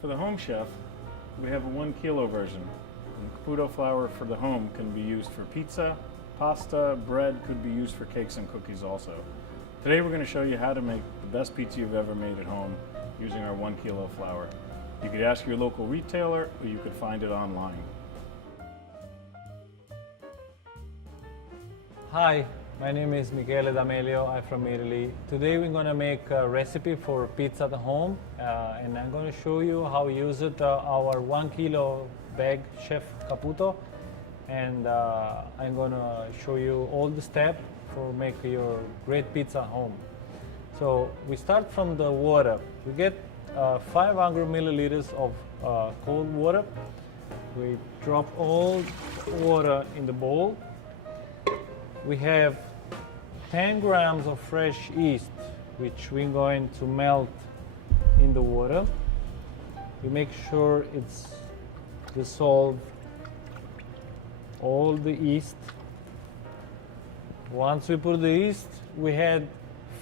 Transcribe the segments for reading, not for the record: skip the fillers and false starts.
For the home chef, we have a 1 kilo version. And Caputo flour for the home can be used for pizza, pasta, bread, could be used for cakes and cookies also. Today we're going to show you how to make the best pizza you've ever made at home using our 1 kilo flour. You could ask your local retailer or you could find it online. Hi, my name is Michele. I'm from Italy. Today we're going to make a recipe for pizza at home and I'm going to show you how we use it, our 1 kilo bag Chef Caputo, and I'm going to show you all the steps for making your great pizza at home. So we start from the water. We get 500 milliliters of cold water. We drop all the water in the bowl. We have 10 grams of fresh yeast, which we're going to melt in the water. We make sure it's dissolved all the yeast. Once we put the yeast, we add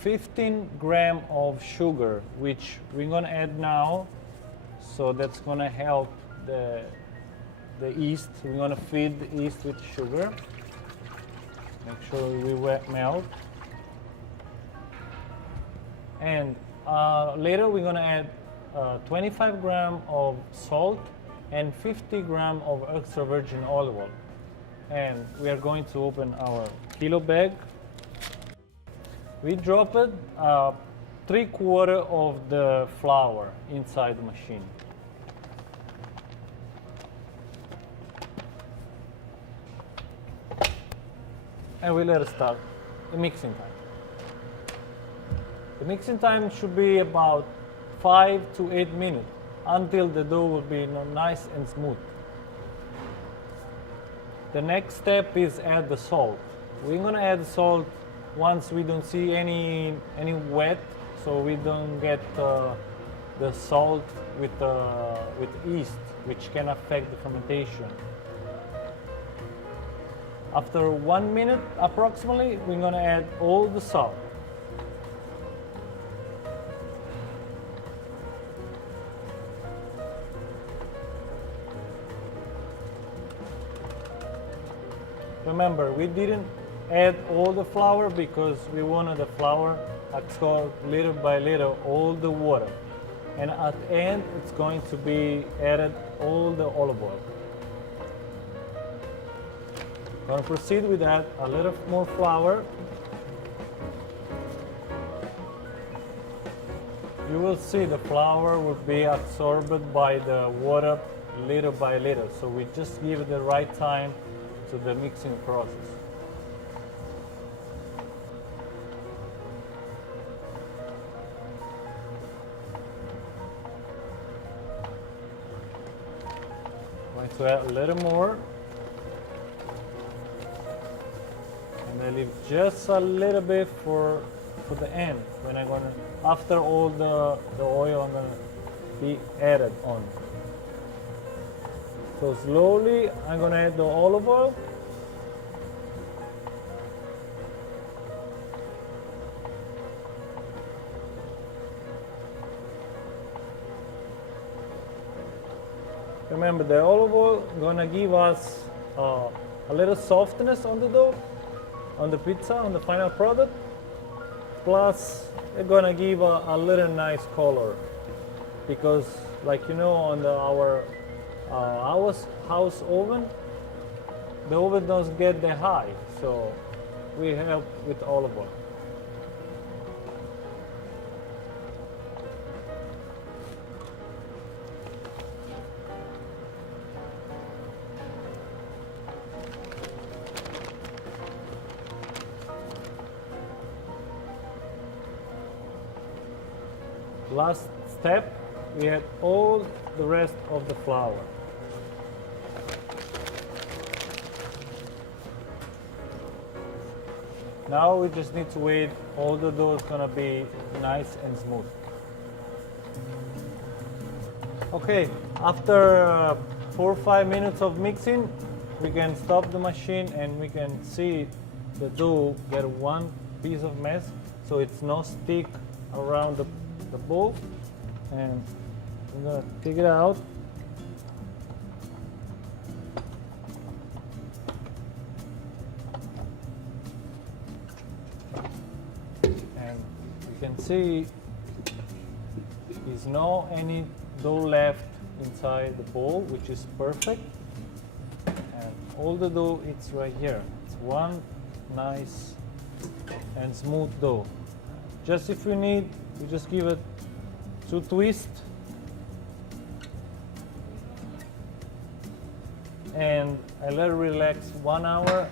15 grams of sugar, which we're going to add now. So that's going to help the yeast. We're going to feed the yeast with sugar. Make sure we melt. And later we're going to add 25 grams of salt and 50 grams of extra virgin olive oil. And we are going to open our kilo bag. We drop it 3/4 of the flour inside the machine. And we let it start the mixing time. The mixing time should be about 5 to 8 minutes until the dough will be nice and smooth. The next step is add the salt. We're going to add salt once we don't see any wet, so we don't get the salt with yeast, which can affect the fermentation. After 1 minute approximately, we're going to add all the salt. Remember, we didn't add all the flour because we wanted the flour absorb little by little all the water. And at the end, it's going to be added all the olive oil. Going to proceed with that, a little more flour. You will see the flour will be absorbed by the water little by little. So we just give it the right time to the mixing process. Going to add a little more. And I leave just a little bit for the end when I'm gonna, after all the oil I'm gonna be added on. So slowly I'm gonna add the olive oil. Remember, the olive oil gonna give us a little softness on the dough, on the pizza, on the final product. Plus, it's gonna give a little nice color, because, like you know, on our house oven, the oven doesn't get that high, so we help with olive oil. Last step, we add all the rest of the flour. Now we just need to wait. All the dough is gonna be nice and smooth. Okay, after 4 or 5 minutes of mixing, we can stop the machine and we can see the dough get one piece of mess, so it's not stick around the bowl, and I'm gonna take it out. And you can see there's no any dough left inside the bowl, which is perfect. And all the dough it's right here. It's one nice and smooth dough. Just if you need, you just give it 2 twists. And I let it relax 1 hour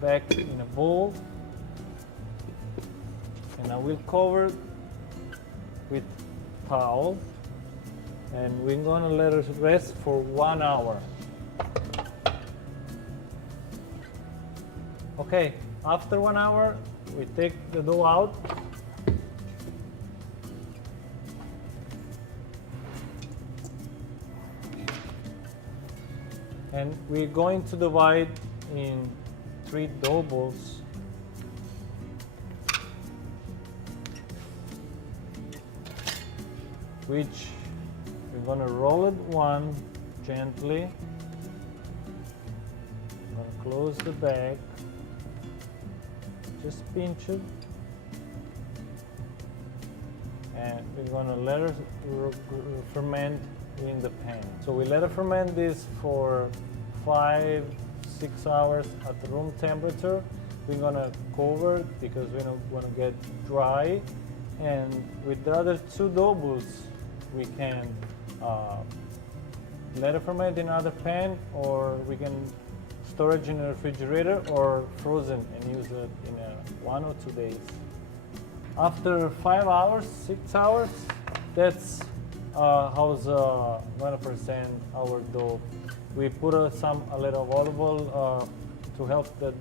back in a bowl. And I will cover it with towel. And we're gonna let it rest for 1 hour. Okay, after 1 hour, we take the dough out. And we're going to divide in 3 dough balls. Which we're going to roll it one gently. I'm going to close the bag. Just pinch it. And we're going to let it ferment in the pan. So we let it ferment this for 5-6 hours at room temperature. We're gonna cover it because we don't want to get dry. And with the other 2 dough balls, we can let it ferment in another pan, or we can store it in a refrigerator or frozen and use it in 1 or 2 days. After 5 hours, 6 hours, that's how's gonna present our dough. We put a little olive oil to help the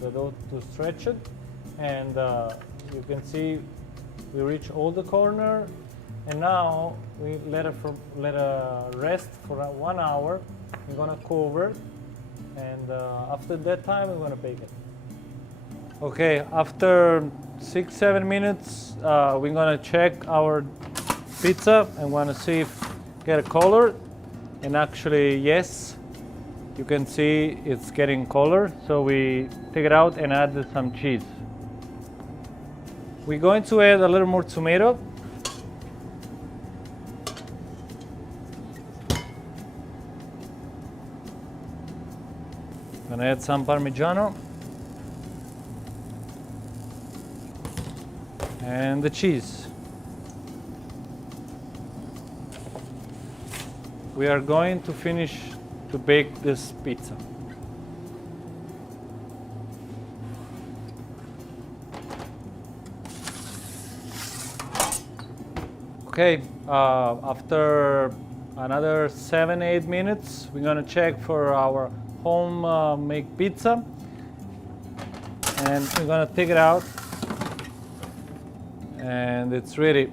dough to stretch it, and you can see we reach all the corner, and now we let it rest for 1 hour. We're gonna cover, and after that time we're gonna bake it. Okay, after 6-7 minutes, we're gonna check our pizza and want to see if get a color, and actually yes, you can see it's getting color. So we take it out and add some cheese. We're going to add a little more tomato. Gonna add some Parmigiano and the cheese. We are going to finish to bake this pizza. Okay, after another 7-8 minutes, we're gonna check for our home made pizza, and we're gonna take it out, and it's ready.